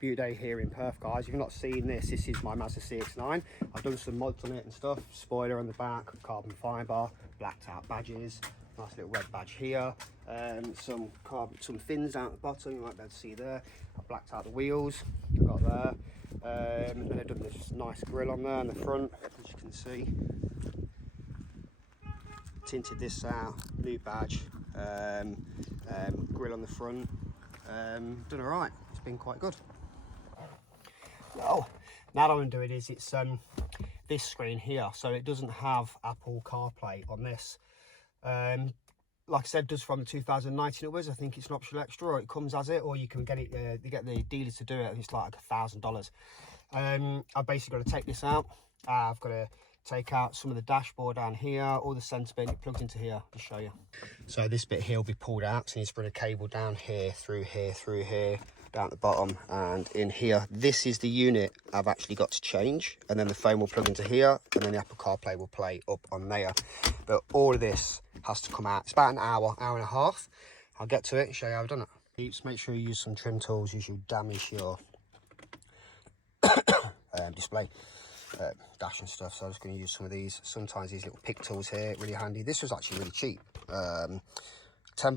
attribute day here in Perth, guys. If you've not seen this, this is my Mazda CX9. I've done some mods on it and stuff. Spoiler on the back, carbon fibre, blacked out badges, nice little red badge here, some fins down at the bottom, you might be able to see there. I've blacked out the wheels, I've got there, and I've done this nice grille on there in the front, as you can see. Tinted this out, new badge, grill on the front. Done all right. It's been quite good. Well, now what I'm doing is it's this screen here, so it doesn't have Apple CarPlay on this. Like I said, does from 2019 upwards. I think it's an optional extra, or it comes as it, or you can get it. They get the dealers to do it. It's like $1,000. I've basically got to take this out. I've got to take out some of the dashboard down here, all the centre bit, it plugs into here. I'll show you. So this bit here will be pulled out, so you need to bring a cable down here, through here, down at the bottom, and in here. This is the unit I've actually got to change, and then the phone will plug into here, and then the Apple CarPlay will play up on there. But all of this has to come out. It's about an hour and a half. I'll get to it and show you how I've done it. Just make sure you use some trim tools, as you damage your display. Dash and stuff, so I'm just going to use some of these. Sometimes these little pick tools here, really handy. This was actually really cheap, $10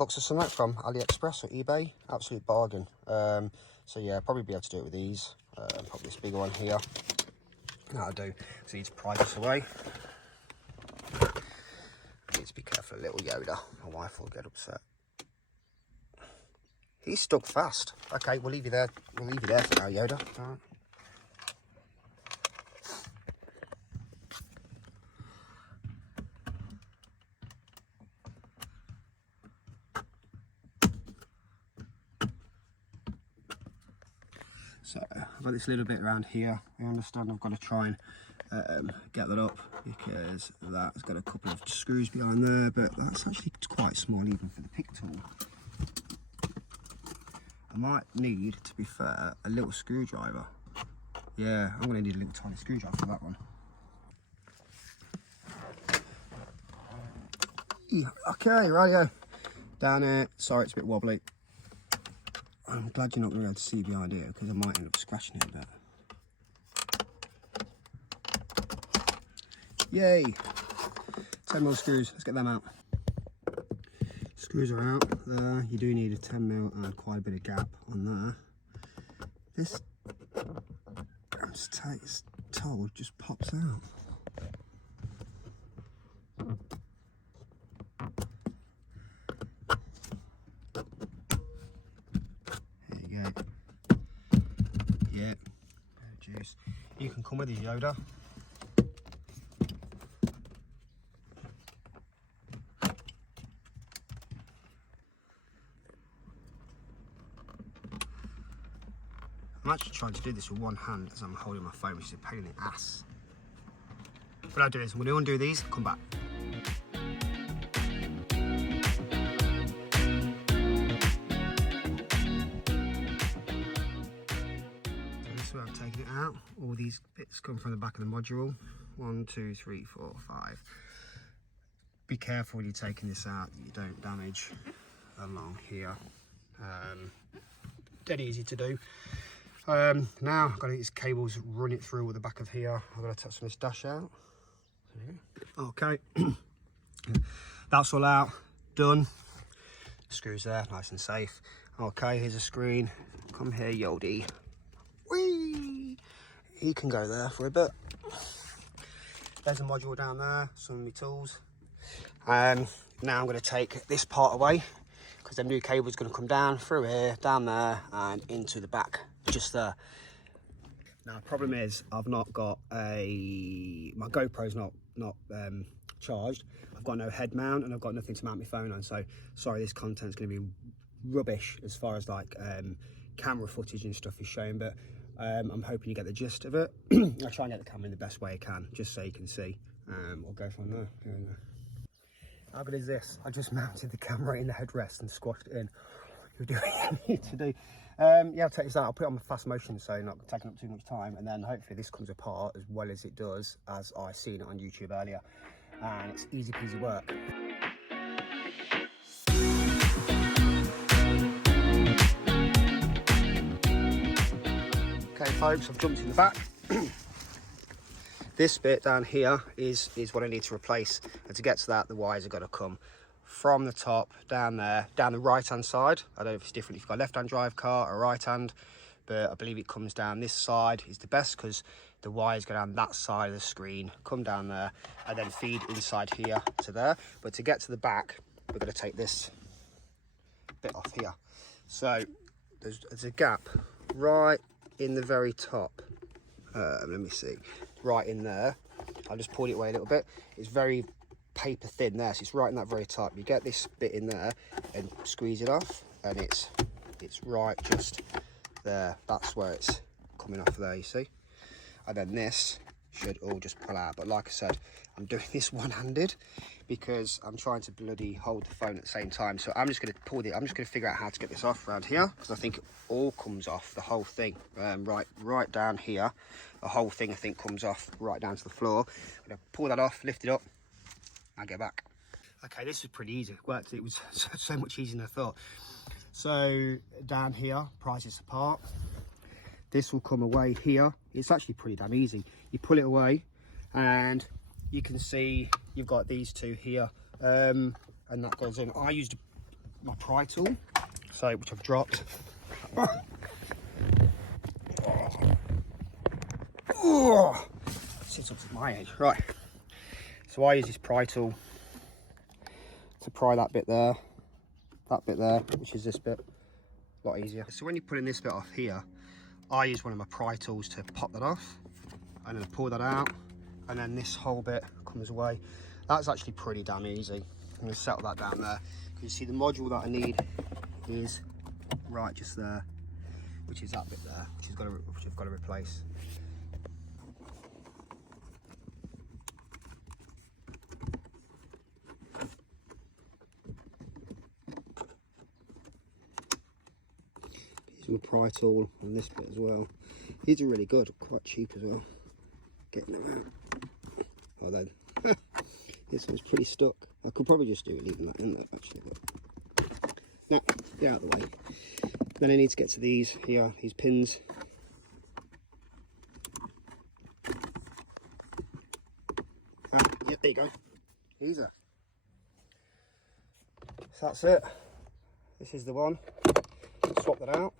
or something from AliExpress or eBay, absolute bargain. So yeah, probably be able to do it with these. Probably this bigger one here, that'll do. So you need to pry this away. I need to be careful of little Yoda, my wife will get upset. He's stuck fast. Okay, we'll leave you there for now, Yoda. All right. So I've got this little bit around here. I understand I've got to try and get that up, because that's got a couple of screws behind there, but that's actually quite small even for the pick tool. I might need, to be fair, a little screwdriver. Yeah, I'm going to need a little tiny screwdriver for that one. Okay, rightio. Down here. Sorry, it's a bit wobbly. I'm glad you're not going to be able to see behind here, because I might end up scratching it a bit. Yay! 10 mil screws, let's get them out. Screws are out there. You do need a 10 mil and quite a bit of gap on there. This, I'm just told, just pops out. Yeah, juice. You can come with your Yoda. I'm actually trying to do this with one hand as I'm holding my phone, which is a pain in the ass. But I'll do this. I'm going to undo these, come back. I'm taking it out. All these bits come from the back of the module. 1, 2, 3, 4, 5. Be careful when you're taking this out that you don't damage along here. Dead easy to do. Now I've got these cables, run it through with the back of here. I'm going to take some of this dash out. Okay, that's all out, done. Screws there, nice and safe. Okay, here's a screen. Come here, Yodi. Whee! He can go there for a bit. There's a module down there, some of my tools. Now I'm going to take this part away, because the new cable's going to come down through here, down there, and into the back, just there. Now the problem is I've not got my GoPro's not charged. I've got no head mount, and I've got nothing to mount my phone on. So sorry, this content's going to be rubbish as far as like camera footage and stuff is shown, but I'm hoping you get the gist of it. I'll try and get the camera in the best way I can, just so you can see. We'll go from there. How good is this? I just mounted the camera in the headrest and squashed it in. You're doing what you need to do. Yeah, I'll take this out. I'll put it on fast motion, so not taking up too much time, and then hopefully this comes apart as well as it does as I seen it on YouTube earlier, and it's easy peasy work. Okay folks, I've jumped in the back. This bit down here is what I need to replace, and to get to that the wires are going to come from the top down there, down the right hand side. I don't know if it's different if you've got a left hand drive car or right hand, but I believe it comes down this side is the best, because the wires go down that side of the screen, come down there and then feed inside here to there. But to get to the back we're going to take this bit off here. So there's a gap right in the very top. Let me see, right in there. I'll just pull it away a little bit. It's very paper thin there, so it's right in that very top. You get this bit in there and squeeze it off, and it's right just there. That's where it's coming off there, you see. And then this should all just pull out. But like I said, I'm doing this one-handed because I'm trying to bloody hold the phone at the same time. So I'm just going to pull it. I'm just going to figure out how to get this off around here, because I think it all comes off, the whole thing, right down here. The whole thing I think comes off right down to the floor. I'm going to pull that off, lift it up, and get back. Okay, this was pretty easy. It worked. It was so much easier than I thought. So down here, prices apart. This will come away here. It's actually pretty damn easy. You pull it away and you can see you've got these two here, and that goes in. I used my pry tool, so which I've dropped. Oh, sits up to my age. Right. So I use this pry tool to pry that bit there, which is this bit. A lot easier. So when you're pulling this bit off here, I use one of my pry tools to pop that off, and then pull that out, and then this whole bit comes away. That's actually pretty damn easy. I'm going to settle that down there. You see the module that I need is right just there, which is that bit there, which I've got to replace. My pry tool on this bit as well. These are really good, quite cheap as well. Getting them out. Oh, then this one's pretty stuck. I could probably just do it leaving that in there actually, but no, get out of the way. Then I need to get to these here, these pins. Yeah, there you go. Easy. So that's it. This is the one. Swap that out,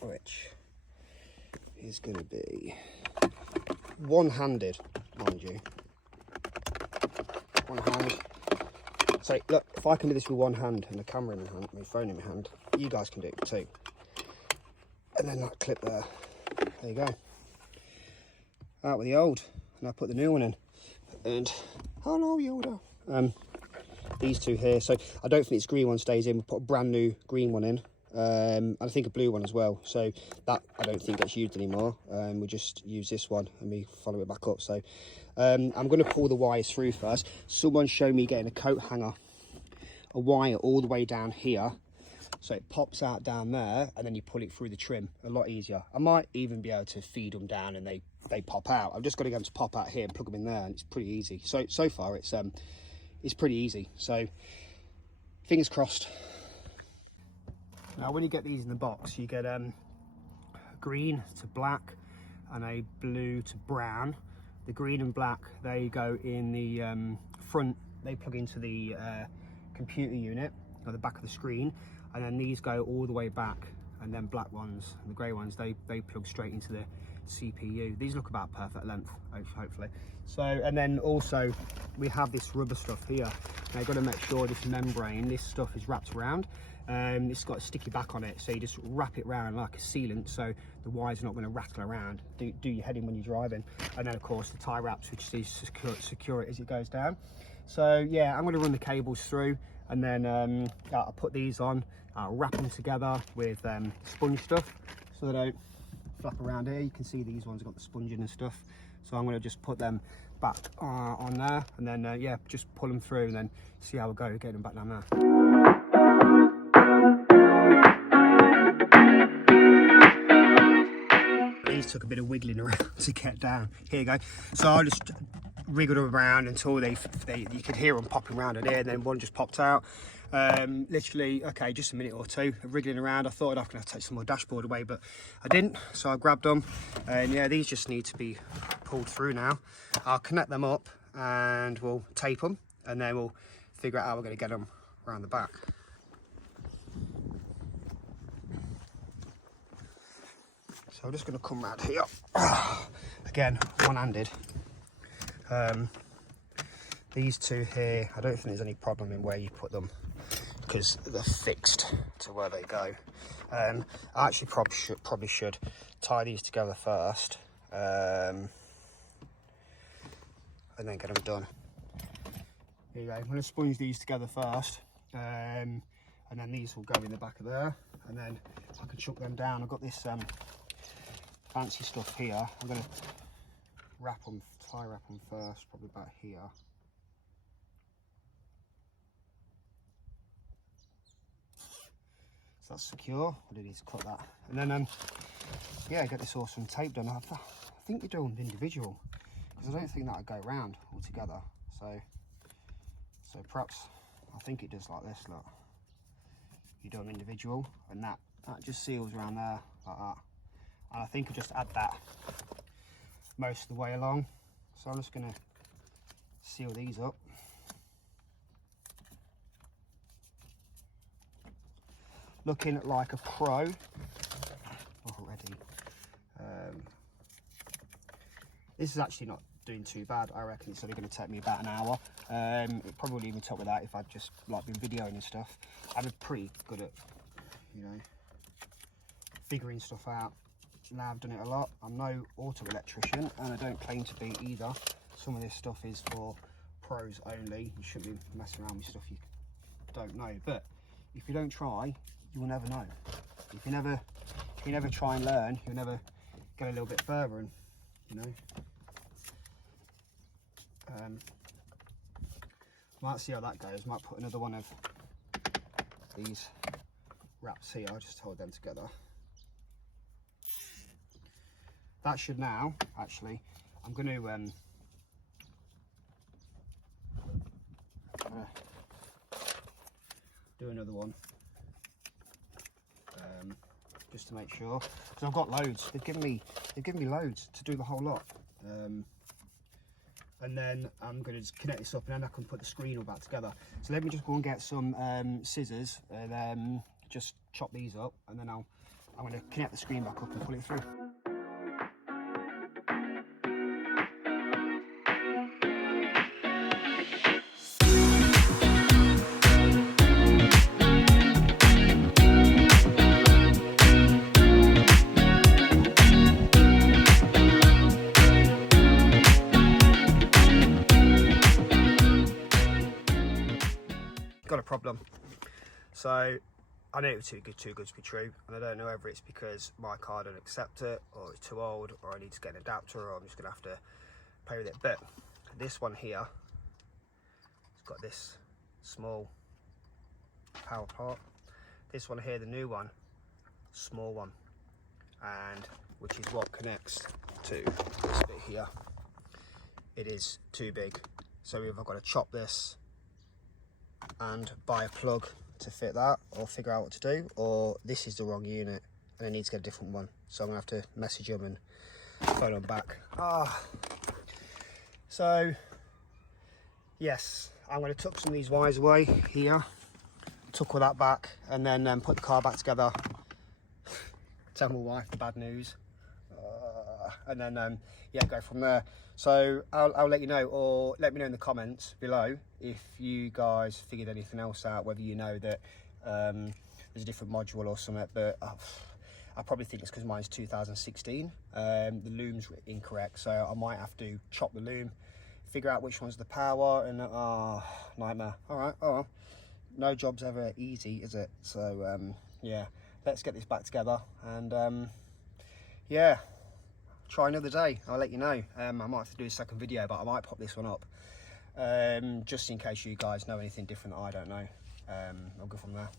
which is going to be one-handed, mind you. One hand. So look, if I can do this with one hand and the camera in my hand, my phone in my hand, you guys can do it too. And then that clip there, there you go. Out with the old, and I put the new one in. And hello Yoda. These two here, so I don't think this green one stays in. We'll put a brand new green one in, and I think a blue one as well, so that I don't think gets used anymore. We'll just use this one and we follow it back up. So I'm going to pull the wires through first. Someone showed me getting a coat hanger, a wire all the way down here, so it pops out down there and then you pull it through the trim. A lot easier. I might even be able to feed them down and they pop out. I've just got to get them to pop out here and plug them in there, and it's pretty easy. So far it's pretty easy, so fingers crossed. Now when you get these in the box, you get green to black and a blue to brown. The green and black, they go in the front, they plug into the computer unit or the back of the screen, and then these go all the way back, and then black ones and the grey ones, they plug straight into the CPU. These look about perfect length, hopefully. So, and then also we have this rubber stuff here. Now you've got to make sure this membrane, this stuff is wrapped around. It's got a sticky back on it, so you just wrap it around like a sealant, so the wire's not going to rattle around. Do your heading when you're driving. And then of course the tie wraps, which is secure it as it goes down. So yeah, I'm going to run the cables through, and then I'll put these on. I'll wrap them together with sponge stuff so they don't flap around here. You can see these ones have got the sponging and stuff, so I'm going to just put them back on there, and then yeah, just pull them through and then see how we go, get them back down there. These took a bit of wiggling around to get down. Here you go. So I just wriggled them around until you could hear them popping around in here, and then one just popped out. Literally, okay, just a minute or two of wriggling around. I thought I was going to take some more dashboard away, but I didn't, so I grabbed them. And yeah, these just need to be pulled through now. I'll connect them up and we'll tape them, and then we'll figure out how we're going to get them around the back. So I'm just going to come round here. Again, one-handed. These two here, I don't think there's any problem in where you put them because they're fixed to where they go. I actually probably should tie these together first, and then get them done. Here you go. I'm going to sponge these together first, and then these will go in the back of there, and then I can chuck them down. I've got this fancy stuff here. I'm going to tie wrap them first, probably about here. So that's secure. I do need to cut that, and then yeah, get this awesome tape done. I think you do them individual because I don't think that would go round all together. So perhaps I think it does like this. Look, you do them individual, and that just seals around there like that. And I think I'll just add that most of the way along. So I'm just going to seal these up. Looking like a pro already. This is actually not doing too bad. I reckon it's only going to take me about an hour. It probably wouldn't even top with that if I'd just like been videoing and stuff. I'm pretty good at, you know, figuring stuff out. Now I've done it a lot. I'm no auto electrician, and I don't claim to be either. Some of this stuff is for pros only. You shouldn't be messing around with stuff you don't know. But if you don't try, you will never know. If you never try and learn, you'll never get a little bit further, and you know. Might see how that goes. Might put another one of these wraps here. I'll just hold them together. That should now, actually, I'm going to do another one. Just to make sure, because I've got loads. They've given me loads to do the whole lot. And then I'm going to just connect this up, and then I can put the screen all back together. So let me just go and get some scissors and just chop these up, and then I'm going to connect the screen back up and pull it through. Got a problem. So I know it was too good to be true, and I don't know whether it's because my car don't accept it, or it's too old, or I need to get an adapter, or I'm just gonna have to play with it. But this one here, it's got this small power part. This one here, the new one, small one, and which is what connects to this bit here. It is too big, so either I've got to chop this and buy a plug to fit that, or figure out what to do, or this is the wrong unit and I need to get a different one. So I'm gonna have to message them and phone them back. So yes, I'm going to tuck some of these wires away here, tuck all that back, and then put the car back together. Tell my wife the bad news, and then yeah, go from there. So I'll let you know, or let me know in the comments below if you guys figured anything else out, whether you know that there's a different module or something. But I probably think it's because mine's 2016. The loom's incorrect, so I might have to chop the loom, figure out which one's the power, and nightmare. All right, oh well, no job's ever easy, is it? So yeah, let's get this back together, and yeah, try another day. I'll let you know. I might have to do a second video, but I might pop this one up just in case you guys know anything different that I don't know. I'll go from there.